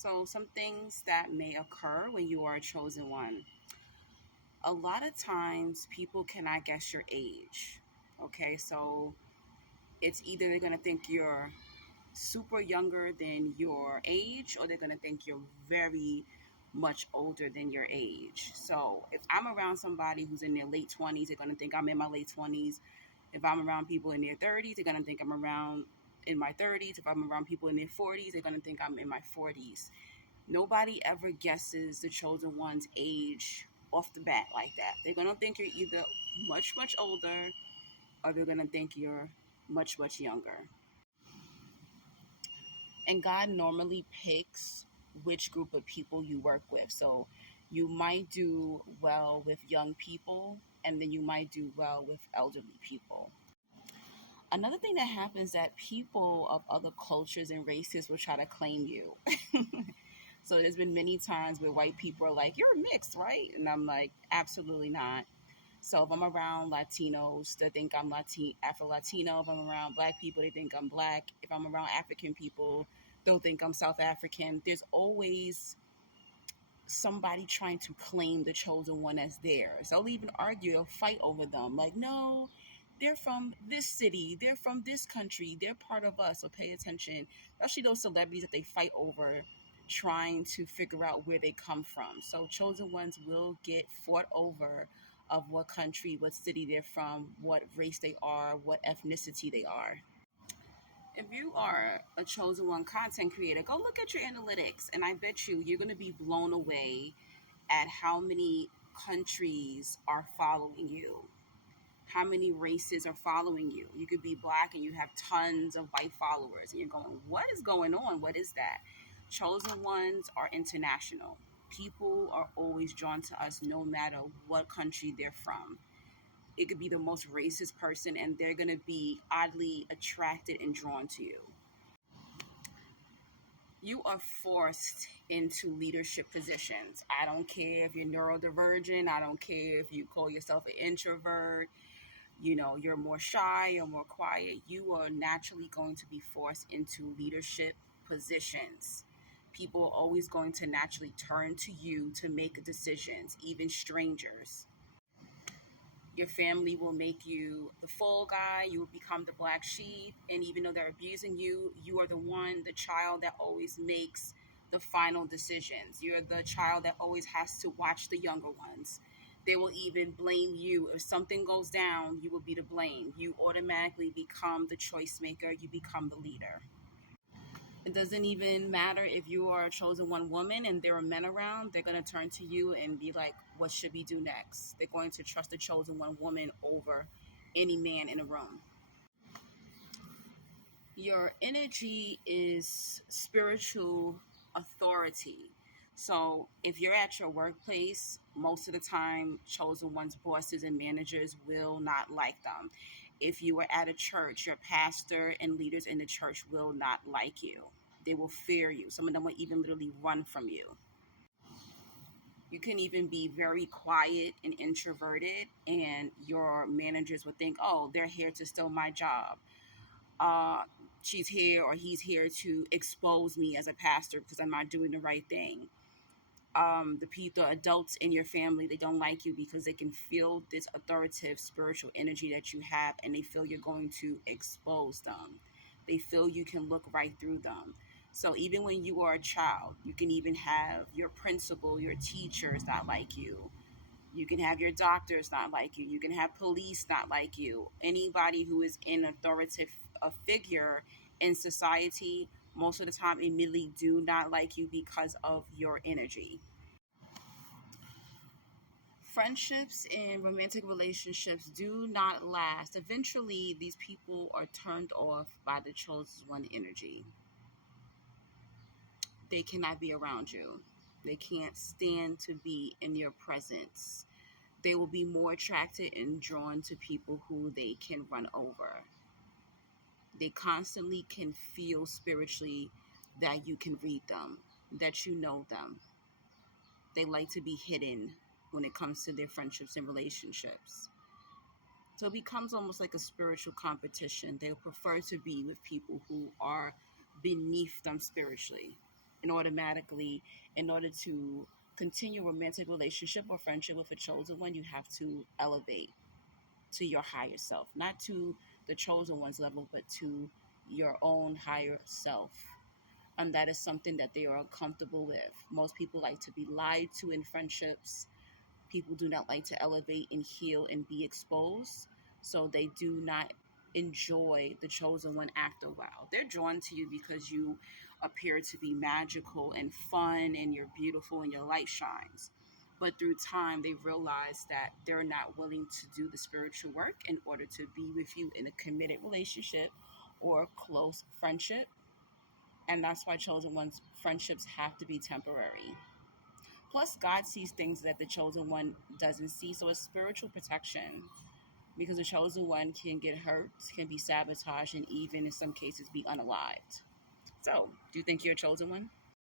So, some things that may occur when you are a chosen one. A lot of times, people cannot guess your age. Okay, so it's either they're going to think you're super younger than your age, or they're going to think you're very much older than your age. So, if I'm around somebody who's in their late 20s, they're going to think I'm in my late 20s. If I'm around people in their 30s, they're going to think I'm around in my 30s. If I'm around people in their 40s, they're going to think I'm in my 40s. Nobody ever guesses the chosen one's age off the bat like that. They're going to think you're either much, much older, or they're going to think you're much, much younger. And God normally picks which group of people you work with. So you might do well with young people, and then you might do well with elderly people. Another thing that happens that people of other cultures and races will try to claim you. So there's been many times where white people are like, "You're mixed, right?" And I'm like, "Absolutely not." So if I'm around Latinos, they think I'm Afro Latino. If I'm around Black people, they think I'm Black. If I'm around African people, they'll think I'm South African. There's always somebody trying to claim the chosen one as theirs. They'll even argue or fight over them. Like, no, they're from this city, they're from this country, they're part of us. So pay attention, especially those celebrities that they fight over, trying to figure out where they come from. So chosen ones will get fought over of what country, what city they're from, what race they are, what ethnicity they are. If you are a chosen one content creator, go look at your analytics, and I bet you're going to be blown away at how many countries are following you, how many races are following you. You could be Black and you have tons of white followers, and you're going, what is going on? What is that? Chosen ones are international. People are always drawn to us no matter what country they're from. It could be the most racist person, and they're going to be oddly attracted and drawn to you. You are forced into leadership positions. I don't care if you're neurodivergent. I don't care if you call yourself an introvert. You're more shy or more quiet. You are naturally going to be forced into leadership positions. People are always going to naturally turn to you to make decisions, even strangers. Your family will make you the fall guy. You will become the black sheep. And even though they're abusing you, you are the child that always makes the final decisions. You're the child that always has to watch the younger ones. They will even blame you. If something goes down, you will be to blame. You automatically become the choice maker. You become the leader. It doesn't even matter if you are a chosen one woman and there are men around, they're going to turn to you and be like, what should we do next? They're going to trust the chosen one woman over any man in a room. Your energy is spiritual authority. So if you're at your workplace, most of the time, chosen one's bosses and managers will not like them. If you are at a church, your pastor and leaders in the church will not like you. They will fear you. Some of them will even literally run from you. You can even be very quiet and introverted, and your managers would think, oh, they're here to steal my job. Uh, she's here or he's here to expose me as a pastor because I'm not doing the right thing. The adults in your family, they don't like you because they can feel this authoritative spiritual energy that you have, and they feel you're going to expose them. They feel you can look right through them. So even when you are a child, you can even have your principal, your teachers not like you. You can have your doctors not like you. You can have police not like you. Anybody who is an authoritative figure in society, most of the time, immediately do not like you because of your energy. Friendships and romantic relationships do not last. Eventually, these people are turned off by the chosen one energy. They cannot be around you. They can't stand to be in your presence. They will be more attracted and drawn to people who they can run over. They constantly can feel spiritually that you can read them, that you know them. They like to be hidden when it comes to their friendships and relationships. So it becomes almost like a spiritual competition. They prefer to be with people who are beneath them spiritually. And automatically, in order to continue a romantic relationship or friendship with a chosen one, you have to elevate to your higher self, not to the chosen one's level, but to your own higher self. And that is something that they are uncomfortable with. Most people like to be lied to in friendships. People do not like to elevate and heal and be exposed. So they do not enjoy the chosen one after a while. They're drawn to you because you appear to be magical and fun and you're beautiful and your light shines. But through time, they realize that they're not willing to do the spiritual work in order to be with you in a committed relationship or close friendship. And that's why chosen ones friendships have to be temporary. Plus, God sees things that the chosen one doesn't see. So it's spiritual protection because the chosen one can get hurt, can be sabotaged, and even in some cases be unalived. So, do you think you're a chosen one?